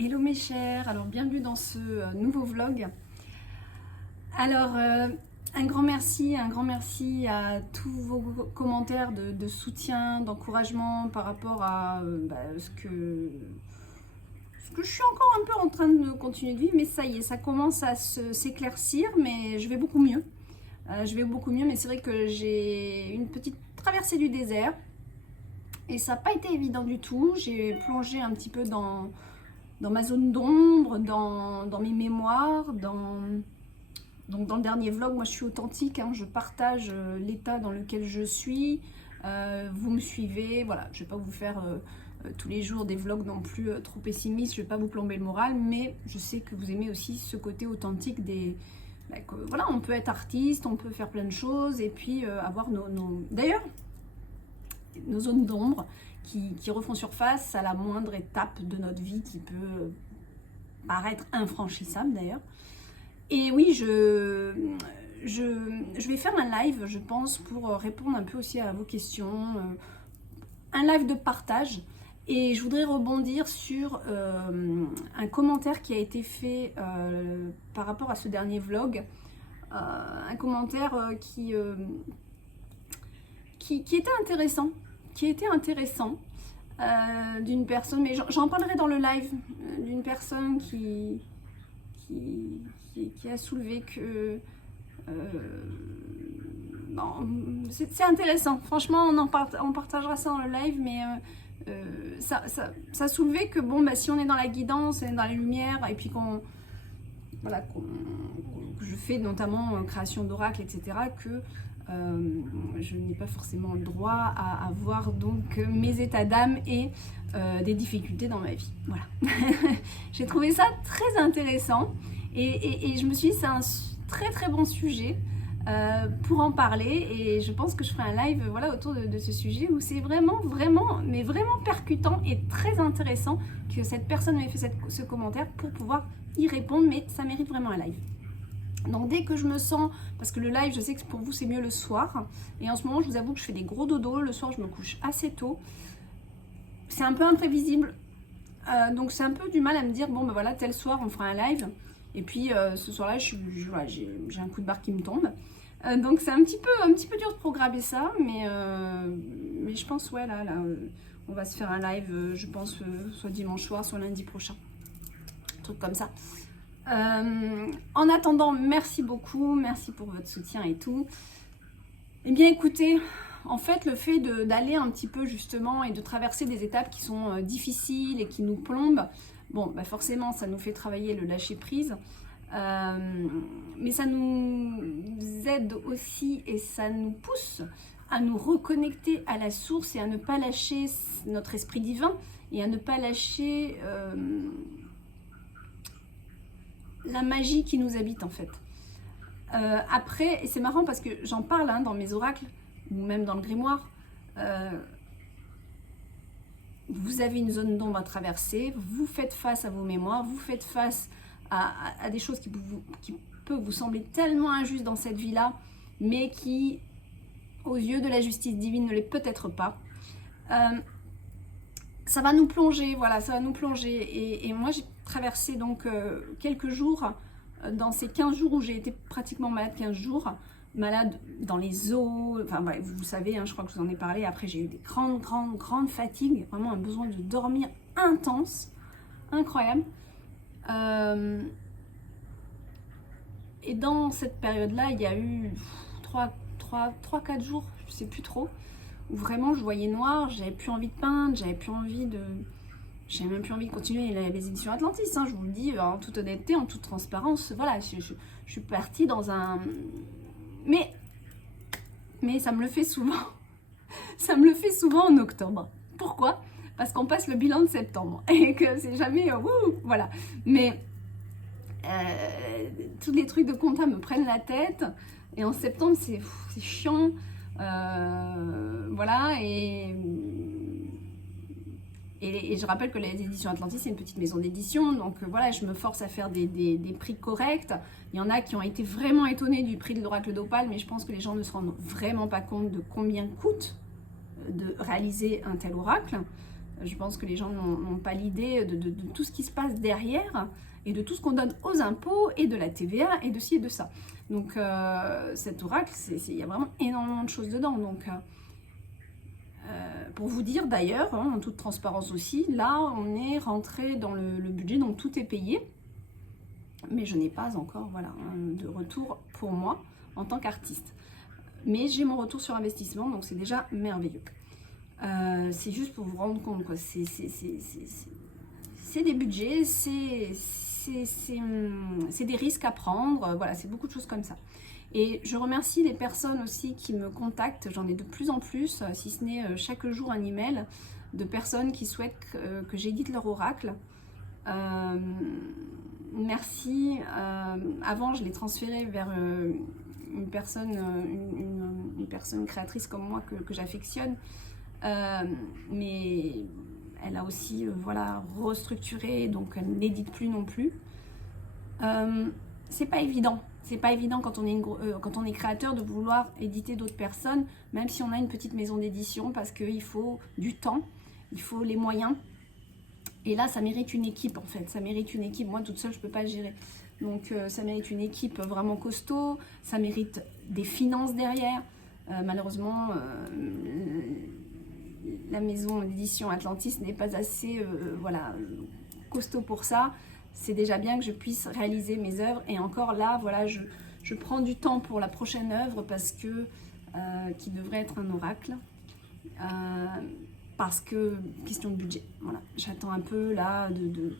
Hello mes chers, alors bienvenue dans ce nouveau vlog. Alors un grand merci à tous vos commentaires de soutien, d'encouragement par rapport à ce que je suis encore un peu en train de continuer de vivre, mais ça y est, ça commence à s'éclaircir, mais je vais beaucoup mieux. Mais c'est vrai que j'ai une petite traversée du désert et ça n'a pas été évident du tout. J'ai plongé un petit peu dans ma zone d'ombre, dans mes mémoires, donc dans le dernier vlog, moi je suis authentique, hein, je partage l'état dans lequel je suis, vous me suivez, voilà, je ne vais pas vous faire tous les jours des vlogs non plus trop pessimistes, je ne vais pas vous plomber le moral, mais je sais que vous aimez aussi ce côté authentique voilà, on peut être artiste, on peut faire plein de choses, et puis avoir d'ailleurs, nos zones d'ombre, qui refont surface à la moindre étape de notre vie qui peut paraître infranchissable d'ailleurs. Et oui, je vais faire un live, je pense, pour répondre un peu aussi à vos questions, un live de partage. Et je voudrais rebondir sur un commentaire qui a été fait par rapport à ce dernier vlog, un commentaire qui était intéressant, d'une personne, mais j'en parlerai dans le live, d'une personne qui a soulevé que c'est intéressant. Franchement, on partagera ça dans le live, mais ça a soulevé que bon, si on est dans la guidance, on est dans la lumière, et puis que je fais notamment création d'oracles, etc., que je n'ai pas forcément le droit à avoir donc mes états d'âme et des difficultés dans ma vie. Voilà. J'ai trouvé ça très intéressant et je me suis dit c'est un très très bon sujet pour en parler, et je pense que je ferai un live voilà, autour de ce sujet où c'est vraiment percutant et très intéressant que cette personne m'ait fait ce commentaire pour pouvoir y répondre, mais ça mérite vraiment un live. Donc dès que je me sens, parce que le live je sais que pour vous c'est mieux le soir, et en ce moment je vous avoue que je fais des gros dodos, le soir je me couche assez tôt, c'est un peu imprévisible, donc c'est un peu du mal à me dire bon ben voilà tel soir on fera un live, et puis ce soir là j'ai un coup de barre qui me tombe, donc c'est un petit peu dur de programmer ça, mais je pense ouais là on va se faire un live, je pense soit dimanche soir, soit lundi prochain, un truc comme ça. En attendant, merci beaucoup, merci pour votre soutien et tout. Eh bien écoutez, en fait le fait d'aller un petit peu justement et de traverser des étapes qui sont difficiles et qui nous plombent, bon bah forcément ça nous fait travailler le lâcher prise, mais ça nous aide aussi et ça nous pousse à nous reconnecter à la source et à ne pas lâcher notre esprit divin et à ne pas lâcher la magie qui nous habite en fait. Après, et c'est marrant parce que j'en parle dans mes oracles ou même dans le grimoire, vous avez une zone d'ombre à traverser, vous faites face à vos mémoires, vous faites face à des choses qui peuvent vous sembler tellement injustes dans cette vie-là, mais qui, aux yeux de la justice divine, ne l'est peut-être pas. Ça va nous plonger, voilà, ça va nous plonger. Et moi, j'ai traversé donc quelques jours, dans ces 15 jours où j'ai été pratiquement malade 15 jours, malade dans les os, enfin voilà, vous savez, hein, je crois que je vous en ai parlé. Après, j'ai eu des grandes fatigues, vraiment un besoin de dormir intense, incroyable. Et dans cette période-là, il y a eu 3-4 jours, je sais plus trop, où vraiment je voyais noir, j'avais plus envie de peindre, j'avais même plus envie de continuer les éditions Atlantis, hein, je vous le dis en toute honnêteté, en toute transparence, voilà, je suis partie dans un... Mais ça me le fait souvent, ça me le fait souvent en octobre. Pourquoi? Parce qu'on passe le bilan de septembre, et que c'est jamais... voilà, mais tous les trucs de compta me prennent la tête, et en septembre c'est chiant, voilà, et je rappelle que les éditions Atlantis c'est une petite maison d'édition, donc voilà, je me force à faire des prix corrects. Il y en a qui ont été vraiment étonnés du prix de l'oracle d'Opale, mais je pense que les gens ne se rendent vraiment pas compte de combien coûte de réaliser un tel oracle. Je pense que les gens n'ont pas l'idée de tout ce qui se passe derrière et de tout ce qu'on donne aux impôts et de la TVA et de ci et de ça. Donc cet oracle, il y a vraiment énormément de choses dedans. Donc pour vous dire d'ailleurs, hein, en toute transparence aussi, là on est rentré dans le budget, donc tout est payé. Mais je n'ai pas encore voilà, de retour pour moi en tant qu'artiste. Mais j'ai mon retour sur investissement, donc c'est déjà merveilleux. C'est juste pour vous rendre compte, quoi. C'est des budgets, c'est des risques à prendre, voilà, c'est beaucoup de choses comme ça. Et je remercie les personnes aussi qui me contactent, j'en ai de plus en plus, si ce n'est chaque jour un email, de personnes qui souhaitent que j'édite leur oracle. Merci. Avant, je l'ai transféré vers une personne créatrice comme moi que j'affectionne. Mais elle a aussi voilà, restructuré, donc elle n'édite plus non plus. C'est pas évident. C'est pas évident quand on est créateur de vouloir éditer d'autres personnes, même si on a une petite maison d'édition, parce qu'il faut du temps, il faut les moyens. Et là, ça mérite une équipe en fait, ça mérite une équipe. Moi, toute seule, je peux pas le gérer. Donc, ça mérite une équipe vraiment costaud, ça mérite des finances derrière. Malheureusement, la maison d'édition Atlantis n'est pas assez voilà, costaud pour ça. C'est déjà bien que je puisse réaliser mes œuvres. Et encore là, voilà, je prends du temps pour la prochaine œuvre parce que qui devrait être un oracle. Parce que, question de budget, voilà. J'attends un peu là de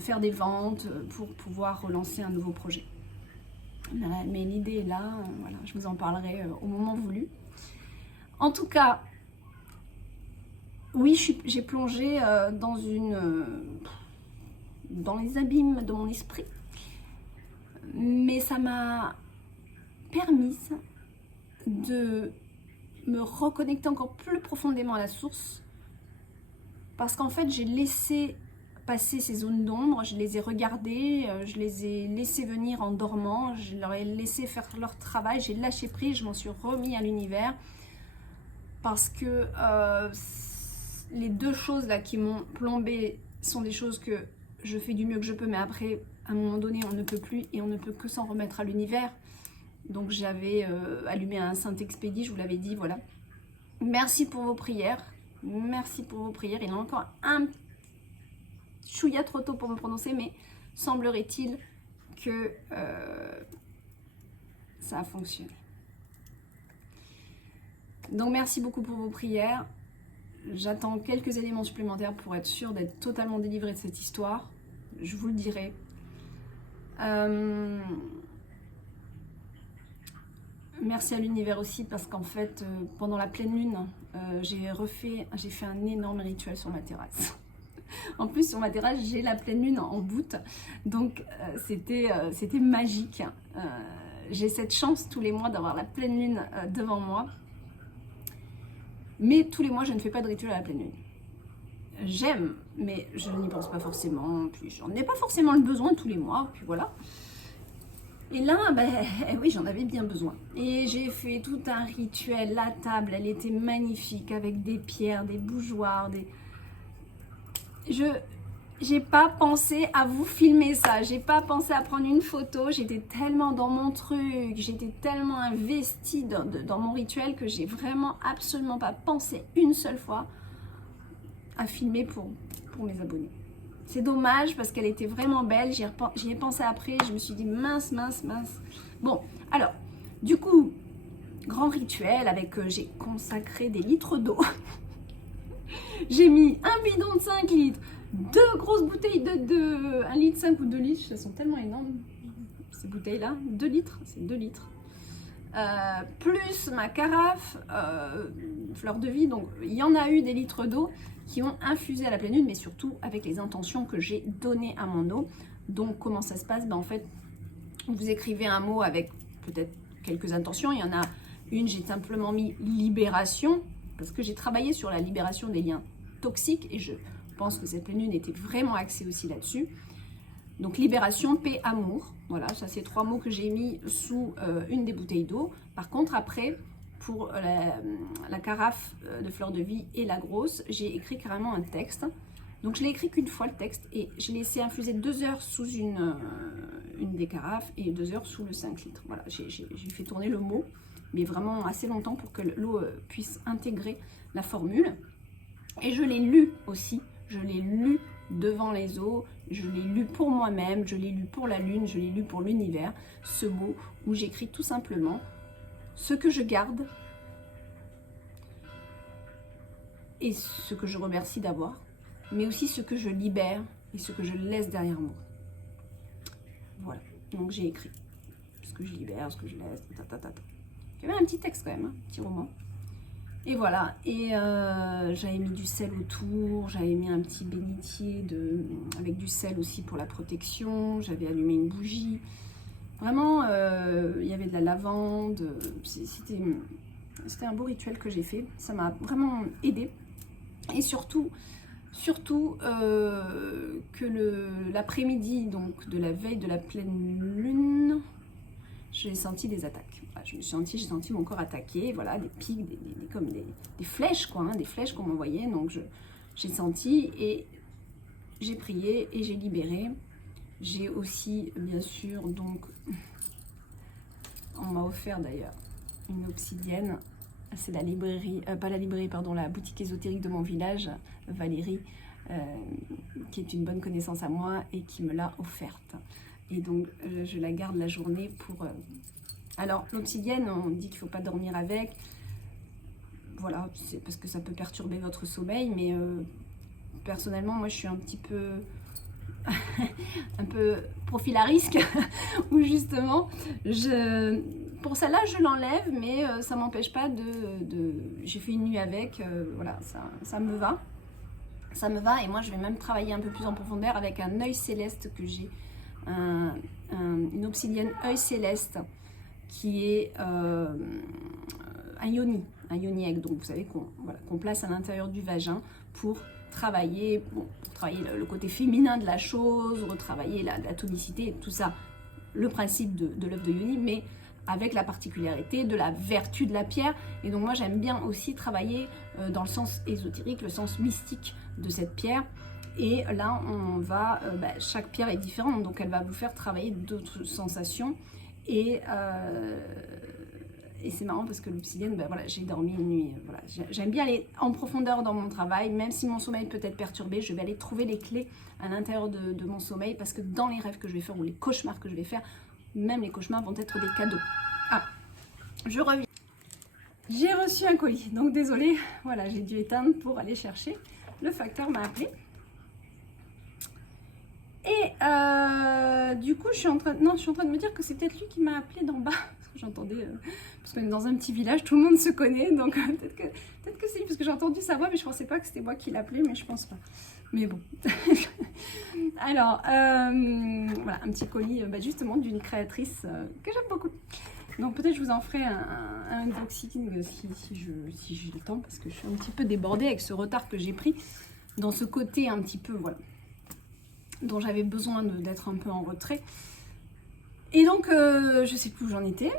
faire des ventes pour pouvoir relancer un nouveau projet. Mais l'idée est là, voilà, je vous en parlerai au moment voulu. En tout cas, oui, j'ai plongé dans les abîmes de mon esprit, mais ça m'a permis de me reconnecter encore plus profondément à la source, parce qu'en fait j'ai laissé passer ces zones d'ombre, je les ai regardées, je les ai laissées venir en dormant, je leur ai laissé faire leur travail, j'ai lâché prise, je m'en suis remis à l'univers, parce que les deux choses là qui m'ont plombé sont des choses que je fais du mieux que je peux, mais après à un moment donné on ne peut plus et on ne peut que s'en remettre à l'univers. Donc j'avais allumé un Saint-Expédie, je vous l'avais dit, voilà. Merci pour vos prières, merci pour vos prières. Il y en a encore un chouïa trop tôt pour me prononcer, mais semblerait-il que ça a fonctionné. Donc merci beaucoup pour vos prières. J'attends quelques éléments supplémentaires pour être sûre d'être totalement délivrée de cette histoire. Je vous le dirai. Merci à l'univers aussi parce qu'en fait, pendant la pleine lune, j'ai fait un énorme rituel sur ma terrasse. En plus, sur ma terrasse, j'ai la pleine lune en voûte. Donc, c'était magique. J'ai cette chance tous les mois d'avoir la pleine lune devant moi. Mais tous les mois, je ne fais pas de rituel à la pleine lune. J'aime, mais je n'y pense pas forcément. Puis, j'en ai pas forcément le besoin tous les mois. Puis voilà. Et là, oui, j'en avais bien besoin. Et j'ai fait tout un rituel. La table, elle était magnifique avec des pierres, des bougeoirs, j'ai pas pensé à vous filmer ça. J'ai pas pensé à prendre une photo. J'étais tellement dans mon truc, j'étais tellement investie dans mon rituel que j'ai vraiment absolument pas pensé une seule fois à filmer pour mes abonnés. C'est dommage parce qu'elle était vraiment belle, j'y ai pensé après, je me suis dit mince. Bon, alors, du coup, grand rituel avec, j'ai consacré des litres d'eau. J'ai mis un bidon de 5 litres, 2 grosses bouteilles de 1 litre 5 ou 2 litres, elles sont tellement énormes, ces bouteilles-là, 2 litres, c'est 2 litres. Plus ma carafe, fleur de vie, donc il y en a eu des litres d'eau qui ont infusé à la pleine lune, mais surtout avec les intentions que j'ai données à mon eau. Donc comment ça se passe? En fait, vous écrivez un mot avec peut-être quelques intentions. Il y en a une, j'ai simplement mis libération, parce que j'ai travaillé sur la libération des liens toxiques, et je pense que cette pleine lune était vraiment axée aussi là-dessus. Donc libération, paix, amour, voilà, ça c'est 3 mots que j'ai mis sous une des bouteilles d'eau. Par contre après, pour la carafe de fleur de vie et la grosse, j'ai écrit carrément un texte. Donc je l'ai écrit qu'une fois le texte et j'ai laissé infuser 2 heures sous une des carafes et 2 heures sous le 5 litres. Voilà, j'ai fait tourner le mot, mais vraiment assez longtemps pour que l'eau puisse intégrer la formule. Et je l'ai lu aussi, je l'ai lu devant les eaux, je l'ai lu pour moi-même, je l'ai lu pour la lune, je l'ai lu pour l'univers, ce mot où j'écris tout simplement ce que je garde et ce que je remercie d'avoir, mais aussi ce que je libère et ce que je laisse derrière moi. Voilà, donc j'ai écrit ce que je libère, ce que je laisse, J'avais un petit texte quand même, un petit roman. Et voilà, et j'avais mis du sel autour, j'avais mis un petit bénitier avec du sel aussi pour la protection, j'avais allumé une bougie. Vraiment, il y avait de la lavande, c'était un beau rituel que j'ai fait, ça m'a vraiment aidé. Et surtout que l'après-midi, donc de la veille de la pleine lune, j'ai senti des attaques. Voilà, j'ai senti mon corps attaqué, voilà, des pics, comme des flèches, quoi, hein, des flèches qu'on m'envoyait. Donc j'ai senti et j'ai prié et j'ai libéré. J'ai aussi, bien sûr, donc, on m'a offert d'ailleurs une obsidienne. C'est la librairie, pas la librairie, pardon, la boutique ésotérique de mon village, Valérie, qui est une bonne connaissance à moi et qui me l'a offerte. Et donc, je la garde la journée pour... Alors, l'obsidienne, on dit qu'il ne faut pas dormir avec. Voilà, c'est parce que ça peut perturber votre sommeil. Mais personnellement, moi, je suis un petit peu... un peu profil à risque. Où justement, pour celle-là, je l'enlève. Mais ça ne m'empêche pas de... J'ai fait une nuit avec. Voilà, ça me va. Ça me va. Et moi, je vais même travailler un peu plus en profondeur avec un œil céleste que j'ai. Une obsidienne œil céleste qui est un yoni egg, donc vous savez qu'on place à l'intérieur du vagin pour travailler, le côté féminin de la chose, retravailler la tonicité et tout ça, le principe de l'œuf de yoni, mais avec la particularité de la vertu de la pierre. Et donc moi j'aime bien aussi travailler dans le sens ésotérique, le sens mystique de cette pierre. Et là, on va, chaque pierre est différente, donc elle va vous faire travailler d'autres sensations. Et c'est marrant parce que l'obsidienne, voilà, j'ai dormi une nuit. Voilà. J'aime bien aller en profondeur dans mon travail, même si mon sommeil peut être perturbé, je vais aller trouver les clés à l'intérieur de mon sommeil, parce que dans les rêves que je vais faire ou les cauchemars que je vais faire, même les cauchemars vont être des cadeaux. Ah, je reviens. J'ai reçu un colis, donc désolée, voilà, j'ai dû éteindre pour aller chercher. Le facteur m'a appelé. Et du coup, je suis en train de me dire que c'est peut-être lui qui m'a appelé d'en bas. Parce que j'entendais, parce qu'on est dans un petit village, tout le monde se connaît. Donc peut-être que c'est lui, parce que j'ai entendu sa voix, mais je pensais pas que c'était moi qui l'appelais, mais je pense pas. Mais bon. Alors, voilà, un petit colis justement d'une créatrice que j'aime beaucoup. Donc peut-être je vous en ferai un unboxing si j'ai le temps, parce que je suis un petit peu débordée avec ce retard que j'ai pris dans ce côté un petit peu, voilà, dont j'avais besoin d'être un peu en retrait. Et donc, je sais plus où j'en étais.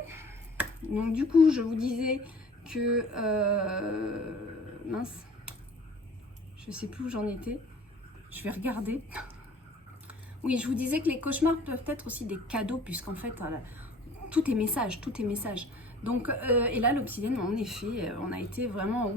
Donc du coup, je vous disais que... mince. Je sais plus où j'en étais. Je vais regarder. Oui, je vous disais que les cauchemars peuvent être aussi des cadeaux, puisqu'en fait, tout est message, tout est message. Donc, et là, l'obsidienne, en effet, on a été vraiment...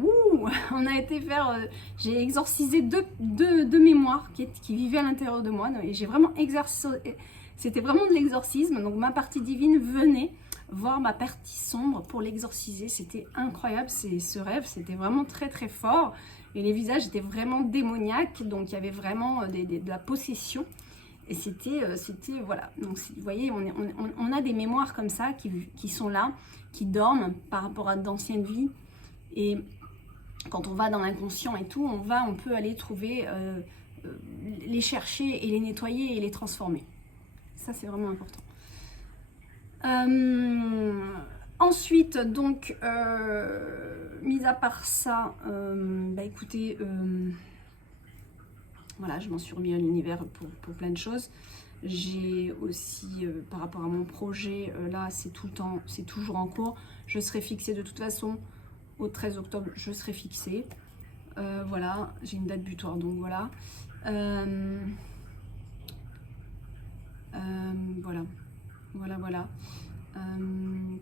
on a été faire... j'ai exorcisé deux mémoires qui vivaient à l'intérieur de moi. Et j'ai vraiment exorcisé... C'était vraiment de l'exorcisme. Donc, ma partie divine venait voir ma partie sombre pour l'exorciser. C'était incroyable, ce rêve. C'était vraiment très, très fort. Et les visages étaient vraiment démoniaques. Donc, il y avait vraiment de la possession. Et c'était voilà. Donc, vous voyez, on a des mémoires comme ça qui sont là, qui dorment par rapport à d'anciennes vies. Et quand on va dans l'inconscient et tout, on peut aller trouver, les chercher et les nettoyer et les transformer. Ça, c'est vraiment important. Ensuite, donc, mis à part ça, écoutez, Voilà, je m'en suis remis à l'univers pour plein de choses. J'ai aussi, par rapport à mon projet, là c'est tout le temps, c'est toujours en cours. Je serai fixée de toute façon au 13 octobre, je serai fixée. Voilà, j'ai une date butoir, donc voilà. Voilà.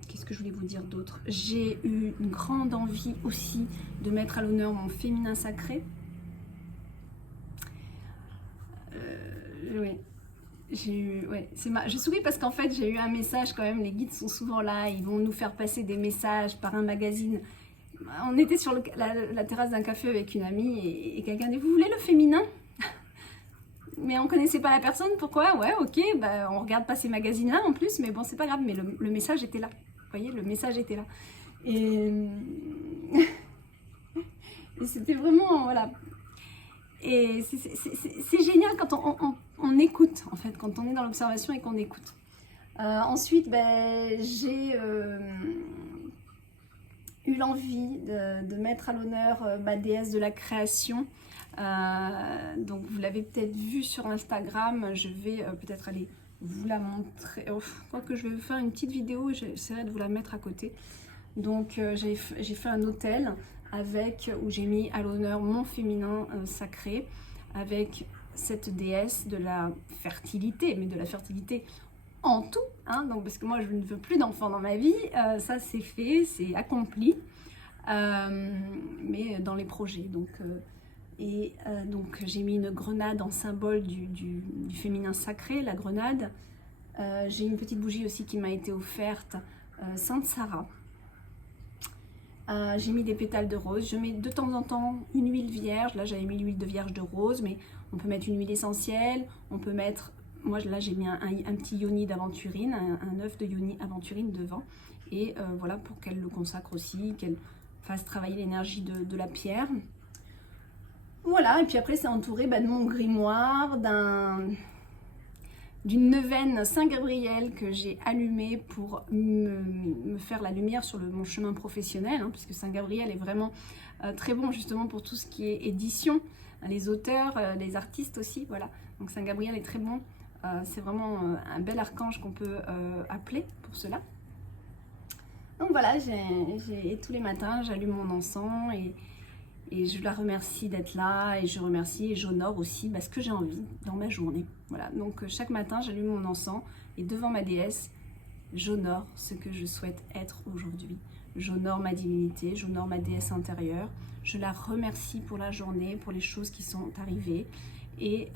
Qu'est-ce que je voulais vous dire d'autre? J'ai eu une grande envie aussi de mettre à l'honneur mon féminin sacré. Oui. Je souris parce qu'en fait j'ai eu un message quand même, les guides sont souvent là, ils vont nous faire passer des messages par un magazine. On était sur la terrasse d'un café avec une amie et quelqu'un dit: vous voulez le féminin? Mais on connaissait pas la personne, pourquoi? Ouais, ok, bah, on regarde pas ces magazines là en plus, mais bon c'est pas grave, mais le message était là, vous voyez, le message était là. Et, et c'était vraiment, voilà. Et c'est génial quand on écoute, en fait, quand on est dans l'observation et qu'on écoute. Ensuite, ben, j'ai eu l'envie de mettre à l'honneur ma déesse de la création. Donc, vous l'avez peut-être vu sur Instagram. Je vais peut-être aller vous la montrer. Oh, je crois que je vais vous faire une petite vidéo et j'essaierai de vous la mettre à côté. Donc, j'ai fait un hôtel où j'ai mis à l'honneur mon féminin sacré, avec cette déesse de la fertilité, mais de la fertilité en tout, hein, donc, parce que moi je ne veux plus d'enfants dans ma vie, ça c'est fait, c'est accompli, mais dans les projets. Donc, donc j'ai mis une grenade en symbole du féminin sacré, la grenade. J'ai une petite bougie aussi qui m'a été offerte, Sainte Sarah. J'ai mis des pétales de rose, je mets de temps en temps une huile vierge, là j'avais mis l'huile de vierge de rose, mais on peut mettre une huile essentielle, on peut mettre, moi là j'ai mis un petit yoni d'aventurine, un œuf de yoni aventurine devant, et voilà, pour qu'elle le consacre aussi, qu'elle fasse travailler l'énergie de la pierre. Voilà, et puis après c'est entouré de mon grimoire, d'une neuvaine Saint-Gabriel que j'ai allumée pour me faire la lumière sur mon chemin professionnel, hein, puisque Saint-Gabriel est vraiment très bon justement pour tout ce qui est édition, les auteurs, les artistes aussi, voilà. Donc Saint-Gabriel est très bon, c'est vraiment un bel archange qu'on peut appeler pour cela. Donc voilà, tous les matins j'allume mon encens et je la remercie d'être là, et je remercie et j'honore aussi ce que j'ai envie dans ma journée. Voilà, donc chaque matin j'allume mon encens et devant ma déesse, j'honore ce que je souhaite être aujourd'hui. J'honore ma divinité, j'honore ma déesse intérieure. Je la remercie pour la journée, pour les choses qui sont arrivées. Et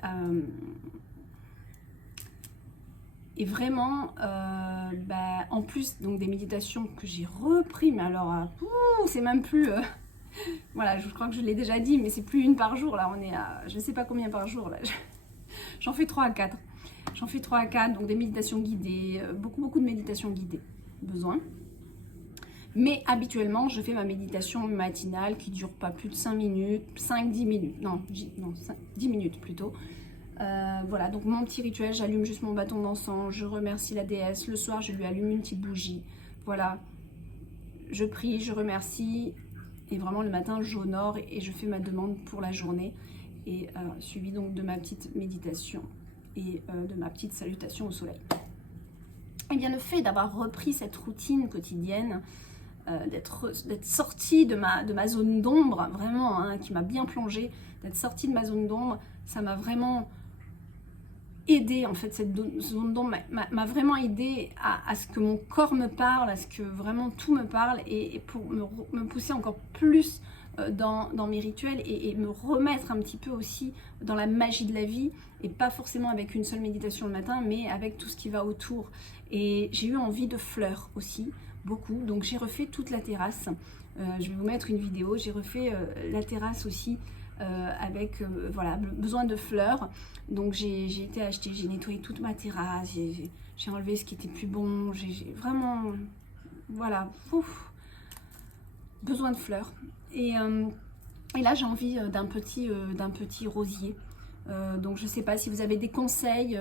vraiment, en plus donc des méditations que j'ai repris, mais alors, c'est même plus... voilà, je crois que je l'ai déjà dit, mais c'est plus une par jour, là on est à je ne sais pas combien par jour, là j'en fais 3 à 4. J'en fais 3 à 4, donc des méditations guidées, beaucoup de méditations guidées, besoin. Mais habituellement, je fais ma méditation matinale qui dure pas plus de 5 minutes, 5-10 minutes, non 10 minutes plutôt. Voilà, donc mon petit rituel, j'allume juste mon bâton d'encens, je remercie la déesse, le soir je lui allume une petite bougie, voilà, je prie, je remercie. Et vraiment le matin j'honore et je fais ma demande pour la journée, et suivi donc de ma petite méditation et de ma petite salutation au soleil. Et bien le fait d'avoir repris cette routine quotidienne, d'être sortie de ma zone d'ombre, vraiment, hein, qui m'a bien plongée, d'être sortie de ma zone d'ombre, ça m'a vraiment aidé, en fait, cette zone d'ombre m'a vraiment aidé à ce que mon corps me parle, à ce que vraiment tout me parle, et pour me pousser encore plus dans mes rituels, et me remettre un petit peu aussi dans la magie de la vie, et pas forcément avec une seule méditation le matin, mais avec tout ce qui va autour. Et j'ai eu envie de fleurs aussi, beaucoup, donc j'ai refait toute la terrasse. Je vais vous mettre une vidéo, j'ai refait la terrasse aussi, avec voilà, besoin de fleurs. Donc j'ai été acheter, j'ai nettoyé toute ma terrasse, j'ai enlevé ce qui était plus bon, j'ai vraiment, voilà, besoin de fleurs. Et là j'ai envie d'un petit rosier. Donc je sais pas si vous avez des conseils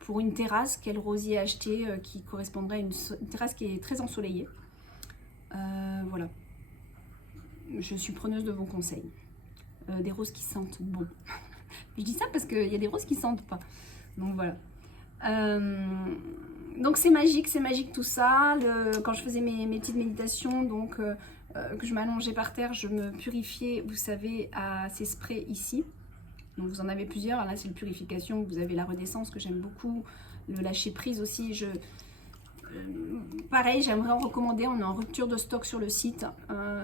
pour une terrasse, quel rosier acheter qui correspondrait à une terrasse qui est très ensoleillée. Voilà. Je suis preneuse de vos conseils. des roses qui sentent bon. Je dis ça parce qu'il y a des roses qui sentent pas. Donc voilà. Donc c'est magique tout ça. Quand je faisais mes petites méditations, donc que je m'allongeais par terre, je me purifiais, vous savez, à ces sprays ici. Donc vous en avez plusieurs. Là c'est le purification, vous avez la renaissance que j'aime beaucoup, le lâcher prise aussi. Pareil, j'aimerais en recommander. On est en rupture de stock sur le site.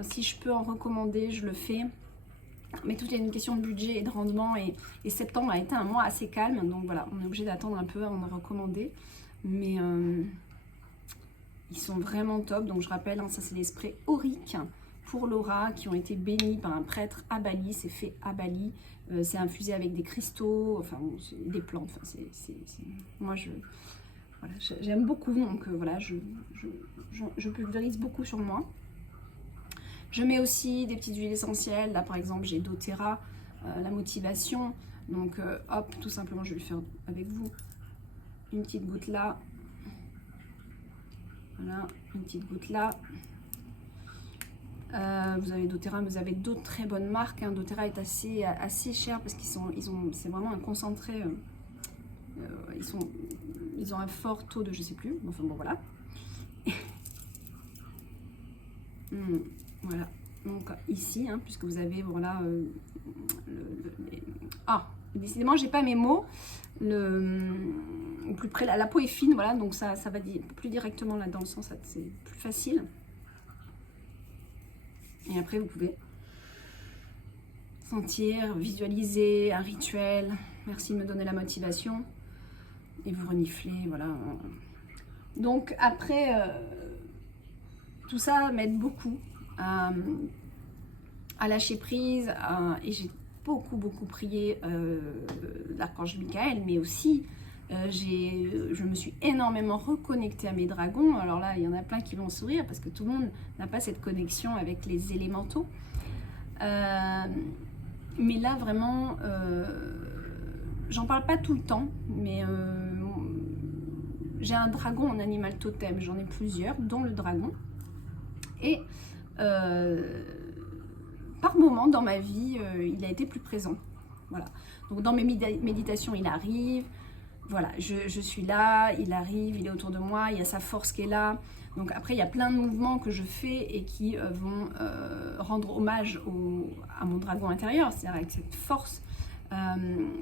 Si je peux en recommander, je le fais. Mais tout est une question de budget et de rendement. Et septembre a été un mois assez calme. Donc voilà, on est obligé d'attendre un peu avant de recommander. Mais ils sont vraiment top. Donc je rappelle, hein, ça c'est les sprays auriques pour l'aura qui ont été bénis par un prêtre à Bali. C'est fait à Bali. C'est infusé avec des cristaux, enfin des plantes. Enfin, moi voilà, j'aime beaucoup. Donc voilà, je pulvérise beaucoup sur moi. Je mets aussi des petites huiles essentielles. Là par exemple j'ai doTERRA, la motivation. Donc hop, tout simplement je vais le faire avec vous. Une petite goutte là. Voilà, une petite goutte là. Vous avez doTERRA, mais vous avez d'autres très bonnes marques. Hein. doTERRA est assez cher parce c'est vraiment un concentré. Ils ont un fort taux de je sais plus. Enfin bon voilà. Voilà. Donc ici, hein, puisque vous avez voilà. Décidément j'ai pas mes mots. Au plus près, la peau est fine, voilà, donc ça va plus directement là dans le sens, c'est plus facile. Et après vous pouvez sentir, visualiser un rituel. Merci de me donner la motivation. Et vous reniflez, voilà. Donc après, tout ça m'aide beaucoup à lâcher prise. Et j'ai beaucoup prié l'archange Michael, mais aussi je me suis énormément reconnectée à mes dragons. Alors là, il y en a plein qui vont sourire parce que tout le monde n'a pas cette connexion avec les élémentaux. Mais là, vraiment, j'en parle pas tout le temps, mais j'ai un dragon en animal totem. J'en ai plusieurs, dont le dragon. Et par moment dans ma vie, il a été plus présent. Voilà. Donc dans mes méditations, il arrive. Voilà, je suis là, il arrive, il est autour de moi, il y a sa force qui est là. Donc après, il y a plein de mouvements que je fais et qui vont rendre hommage à mon dragon intérieur, c'est-à-dire avec cette force.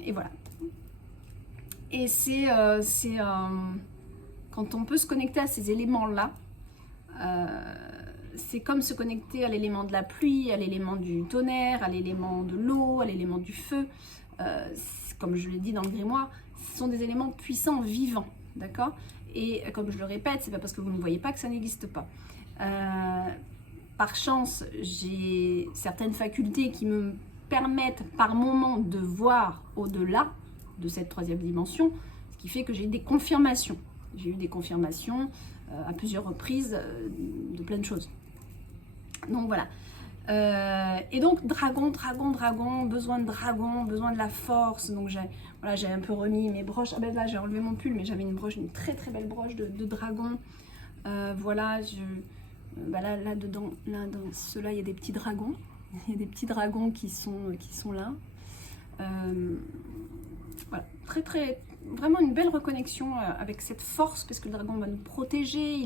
Et voilà. Et quand on peut se connecter à ces éléments-là, c'est comme se connecter à l'élément de la pluie, à l'élément du tonnerre, à l'élément de l'eau, à l'élément du feu. Comme je l'ai dit dans le grimoire, ce sont des éléments puissants, vivants, d'accord? Et comme je le répète, c'est pas parce que vous ne voyez pas que ça n'existe pas. Par chance, j'ai certaines facultés qui me permettent par moment de voir au-delà de cette troisième dimension, ce qui fait que j'ai des confirmations. J'ai eu des confirmations à plusieurs reprises de plein de choses. Donc voilà. Et donc dragon, besoin de dragon, besoin de la force. Donc j'ai un peu remis mes broches. Ah ben là j'ai enlevé mon pull, mais j'avais une très belle broche de dragon. Voilà, là dedans, là dans ceux-là il y a des petits dragons. Il y a des petits dragons qui sont là. Voilà, vraiment une belle reconnexion avec cette force, parce que le dragon va nous protéger,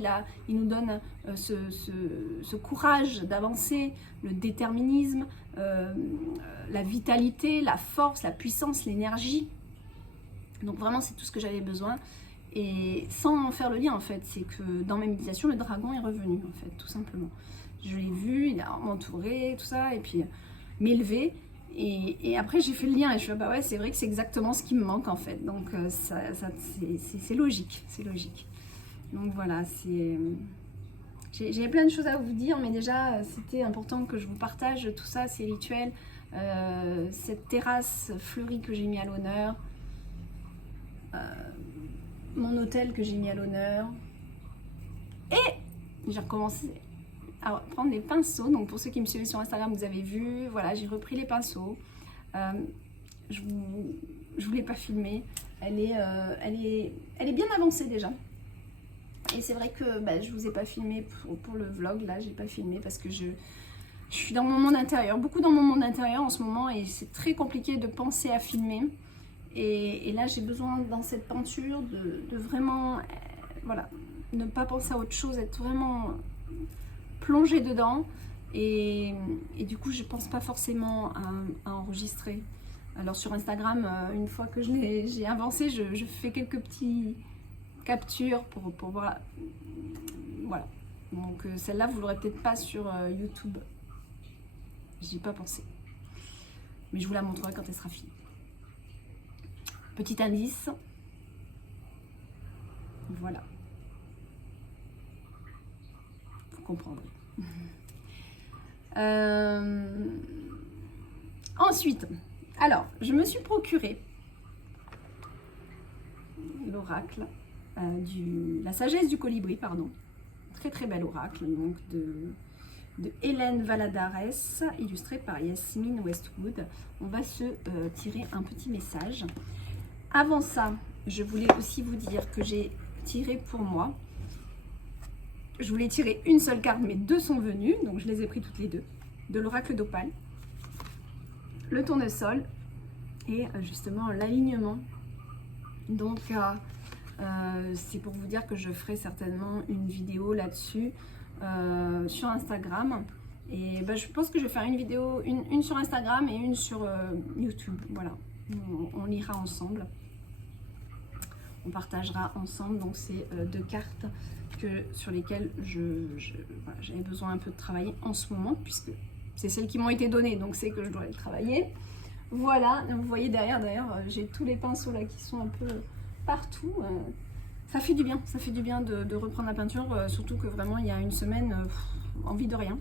il nous donne ce courage d'avancer, le déterminisme, la vitalité, la force, la puissance, l'énergie. Donc vraiment c'est tout ce que j'avais besoin. Et sans faire le lien en fait, c'est que dans mes méditations le dragon est revenu en fait, tout simplement. Je l'ai vu, il a m'entouré, tout ça, et puis m'élever. Et après j'ai fait le lien et je me suis dit, bah ouais, c'est vrai que c'est exactement ce qui me manque en fait. Donc c'est logique, c'est logique. Donc voilà, j'ai plein de choses à vous dire, mais déjà c'était important que je vous partage tout ça, ces rituels, cette terrasse fleurie que j'ai mis à l'honneur, mon hôtel que j'ai mis à l'honneur. Et j'ai recommencé à prendre les pinceaux. Donc pour ceux qui me suivent sur Instagram, vous avez vu, voilà, j'ai repris les pinceaux. Je vous l'ai pas filmé. Elle est bien avancée déjà. Et c'est vrai que je vous ai pas filmé pour le vlog. Là, j'ai pas filmé parce que je Je suis dans mon monde intérieur, beaucoup dans mon monde intérieur en ce moment et c'est très compliqué de penser à filmer. Et là, j'ai besoin dans cette peinture de vraiment, voilà, ne pas penser à autre chose, être vraiment plongée dedans. Et du coup, je pense pas forcément à enregistrer. Alors sur Instagram, une fois que j'ai avancé, je fais quelques petits captures pour voir. Voilà. Donc celle-là, vous l'aurez peut-être pas sur YouTube. J'y ai pas pensé. Mais je vous la montrerai quand elle sera finie. Petit indice. Voilà. Vous comprendrez. Ensuite, alors, je me suis procuré l'oracle, la sagesse du colibri, pardon. Très très bel oracle, donc de Hélène Valadares, illustré par Yasmine Westwood. On va se tirer un petit message. Avant ça, je voulais aussi vous dire que j'ai tiré pour moi. Je voulais tirer une seule carte, mais deux sont venues, donc je les ai pris toutes les deux. De l'oracle d'Opale, le tournesol et justement l'alignement. Donc c'est pour vous dire que je ferai certainement une vidéo là-dessus sur Instagram. Et je pense que je vais faire une vidéo, une sur Instagram et une sur YouTube. Voilà, on lira ensemble. On partagera ensemble. Donc c'est deux cartes sur lesquelles voilà, j'avais besoin un peu de travailler en ce moment, puisque c'est celles qui m'ont été données, donc c'est que je dois les travailler. Voilà, vous voyez derrière, d'ailleurs, j'ai tous les pinceaux là qui sont un peu partout. Ça fait du bien de reprendre la peinture, surtout que vraiment il y a une semaine, envie de rien.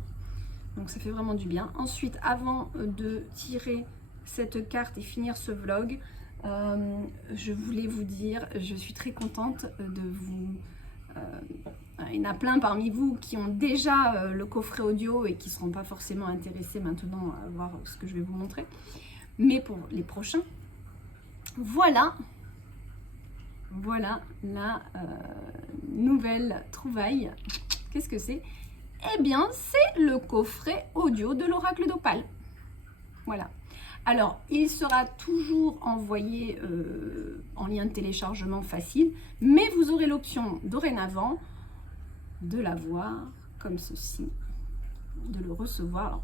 Donc ça fait vraiment du bien. Ensuite, avant de tirer cette carte et finir ce vlog, je voulais vous dire, je suis très contente de vous... il y en a plein parmi vous qui ont déjà le coffret audio et qui ne seront pas forcément intéressés maintenant à voir ce que je vais vous montrer. Mais pour les prochains, voilà la nouvelle trouvaille. Qu'est-ce que c'est? Eh bien, c'est le coffret audio de l'oracle d'Opale. Voilà. Alors, il sera toujours envoyé en lien de téléchargement facile, mais vous aurez l'option dorénavant de l'avoir comme ceci, de le recevoir. Alors,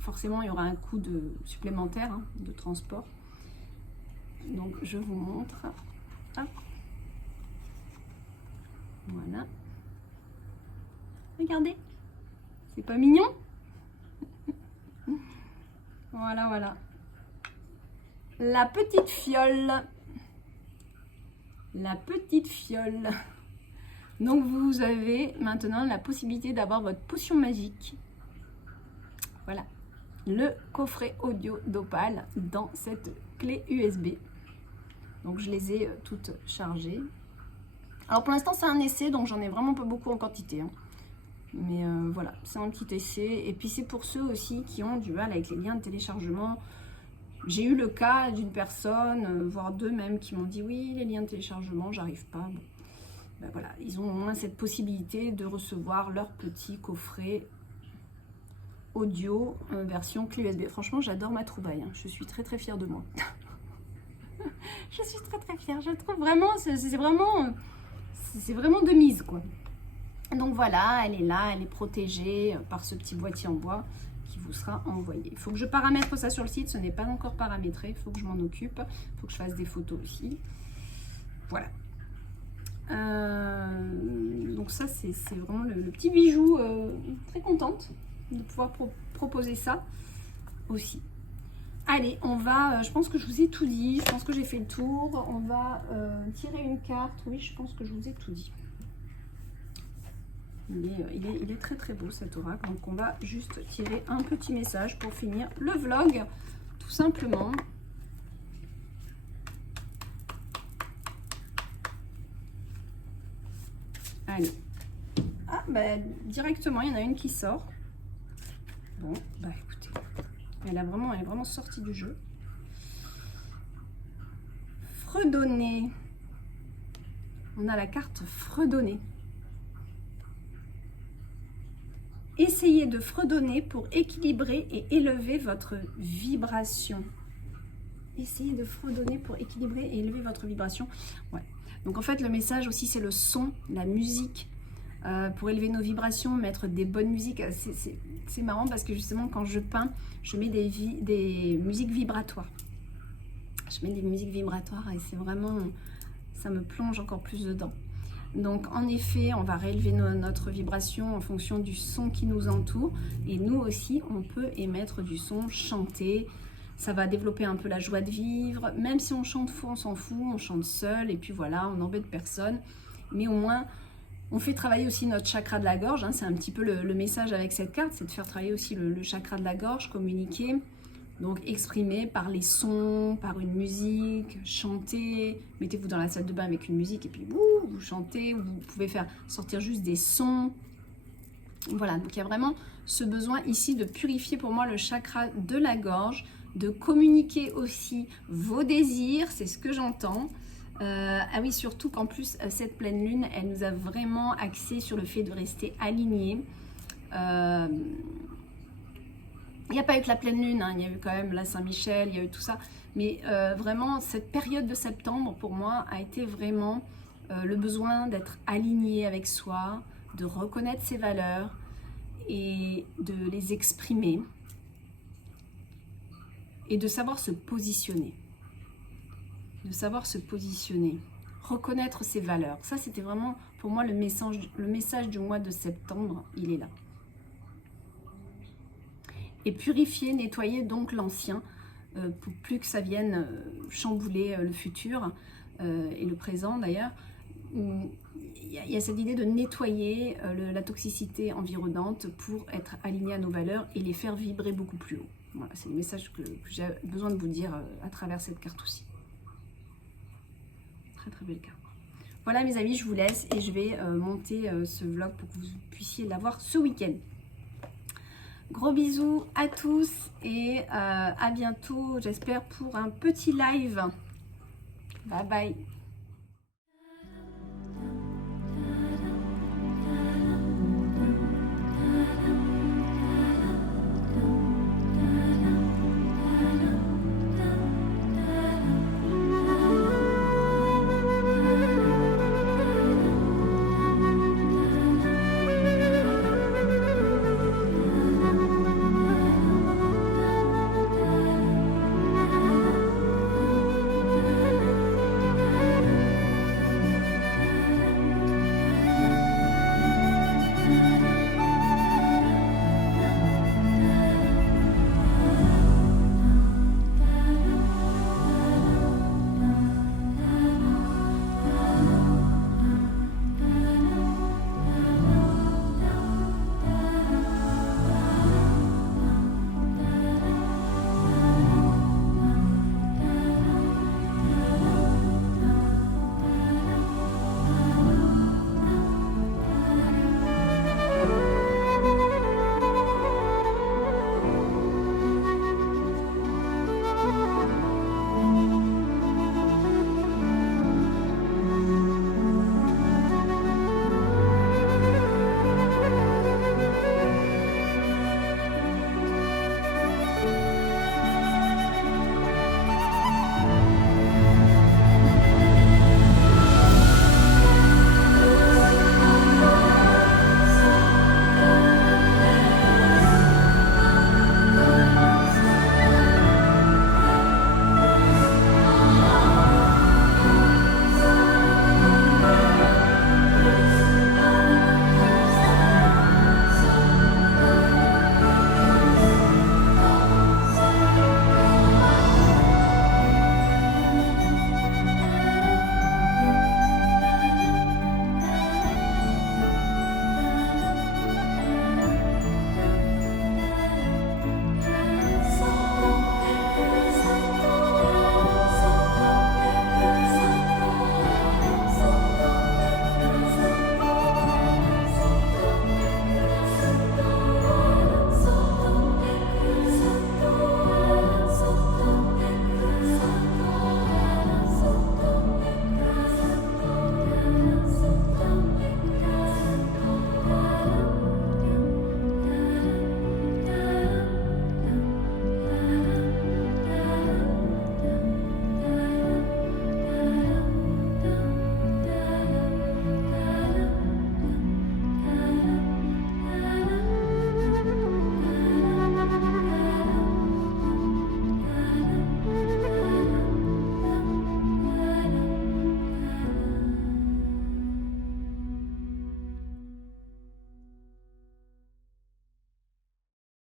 forcément, il y aura un coût supplémentaire de transport. Donc, je vous montre. Hop. Voilà. Regardez. C'est pas mignon? Voilà. La petite fiole. La petite fiole. Donc vous avez maintenant la possibilité d'avoir votre potion magique. Voilà. Le coffret audio d'Opale dans cette clé USB. Donc je les ai toutes chargées. Alors pour l'instant c'est un essai, donc j'en ai vraiment pas beaucoup en quantité. Mais voilà, c'est un petit essai. Et puis c'est pour ceux aussi qui ont du mal avec les liens de téléchargement. J'ai eu le cas d'une personne, voire deux même, qui m'ont dit oui, les liens de téléchargement, j'arrive pas. Bon. Ben voilà, ils ont au moins cette possibilité de recevoir leur petit coffret audio version clé USB. Franchement, j'adore ma trouvaille. Je suis très très fière de moi. Je suis très très fière. Je trouve vraiment, c'est vraiment de mise quoi. Donc voilà, elle est là, elle est protégée par ce petit boîtier en bois qui vous sera envoyé. Il faut que je paramètre ça sur le site, ce n'est pas encore paramétré, il faut que je m'en occupe, il faut que je fasse des photos aussi. Voilà. Donc ça, c'est vraiment le petit bijou, très contente de pouvoir proposer ça aussi. Allez, on va, je pense que je vous ai tout dit, je pense que j'ai fait le tour. On va tirer une carte, oui, je pense que je vous ai tout dit. Il est très très beau cet oracle, donc on va juste tirer un petit message pour finir le vlog, tout simplement. Allez. Ah, directement, il y en a une qui sort. Bon, écoutez, elle est vraiment sortie du jeu. Fredonner. On a la carte Fredonner. Essayez de fredonner pour équilibrer et élever votre vibration. Essayez de fredonner pour équilibrer et élever votre vibration. Ouais. Donc en fait, le message aussi, c'est le son, la musique. Pour élever nos vibrations, mettre des bonnes musiques. C'est marrant parce que justement, quand je peins, je mets des musiques vibratoires. Je mets des musiques vibratoires et c'est vraiment... ça me plonge encore plus dedans. Donc en effet, on va réélever notre vibration en fonction du son qui nous entoure. Et nous aussi, on peut émettre du son, chanter. Ça va développer un peu la joie de vivre. Même si on chante faux, on s'en fout, on chante seul. Et puis voilà, on n'embête personne. Mais au moins, on fait travailler aussi notre chakra de la gorge. Hein. C'est un petit peu le message avec cette carte. C'est de faire travailler aussi le chakra de la gorge, communiquer. Donc exprimer par les sons, par une musique, chanter, mettez-vous dans la salle de bain avec une musique et puis vous chantez, ou vous pouvez faire sortir juste des sons. Voilà, donc il y a vraiment ce besoin ici de purifier pour moi le chakra de la gorge, de communiquer aussi vos désirs, c'est ce que j'entends. Ah oui, surtout qu'en plus cette pleine lune, elle nous a vraiment axé sur le fait de rester alignés. Il n'y a pas eu que la pleine lune, hein. Il y a eu quand même la Saint-Michel, il y a eu tout ça. Mais vraiment, cette période de septembre, pour moi, a été vraiment le besoin d'être aligné avec soi, de reconnaître ses valeurs et de les exprimer. Et de savoir se positionner. De savoir se positionner. Reconnaître ses valeurs. Ça, c'était vraiment, pour moi, le message du mois de septembre. Il est là. Et purifier, nettoyer donc l'ancien pour plus que ça vienne chambouler le futur et le présent d'ailleurs. Il y a cette idée de nettoyer la toxicité environnante pour être aligné à nos valeurs et les faire vibrer beaucoup plus haut. Voilà, c'est le message que j'ai besoin de vous dire à travers cette carte aussi. Très très belle carte. Voilà mes amis, je vous laisse et je vais monter ce vlog pour que vous puissiez l'avoir ce week-end. Gros bisous à tous et à bientôt, j'espère, pour un petit live. Bye bye.